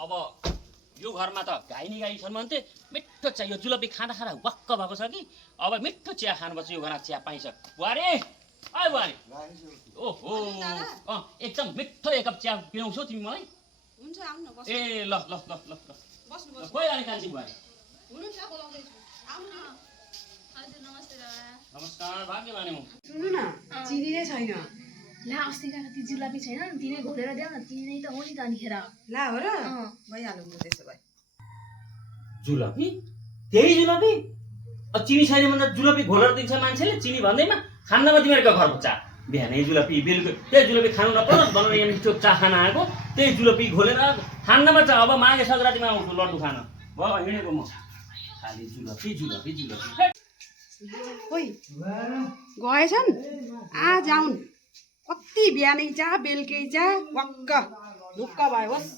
अब यो घरमा त गाई छन् भन्थे मिठो चिया यो जुलपी खाँदा खाँदा वाक्क भएको छ कि अब मिठो चिया खानुपर्छ यो घरमा चिया पाइन्छ बुहारी आइ बुहारी ओहो एकदम मिठो एक कप चिया पिलाउँछौ तिमी मलाई हुन्छ आउनु न बस्नु ए ल ल ल ल ल बस्नु बस्नु कोही आने कान्छी बुहारी हुनुहुन्छ बोलाउँदै छु आउनु न हजुर नमस्ते दादा नमस्कार भाग्य माने म सुन्नु न चिनी नै छैन ला अस्तिका ती जुलापी छैन नि तिनै घोलेर देऊ न तिनै त हो नि त अनिखेर ला हो र भइहाल्यो म त्यसो भए जुलपी त्यही जुलपी चिनी छैन भन्दा जुलपी घोलेर दिन्छ मान्छेले चिनी भन्दैमा खान्नमा तिमीहरूको घर बच्चा बिहानै जुलपी बेलुका त्यही जुलपी खानु नपरोस् भनेर यहाँ मिठो चा खान आएको त्यही जुलपी घोलेर खान्नमा चाहिँ अब माघे सङ्क्रान्तिमा आउँछु लड्डु खान भयो हिँडेको म खालि जुलपी जुलपी जुलपी खोइ गएछन् आज आउन् कति बिहानै जा बेलुकै जा वाक्क ढुक्क भयो होस्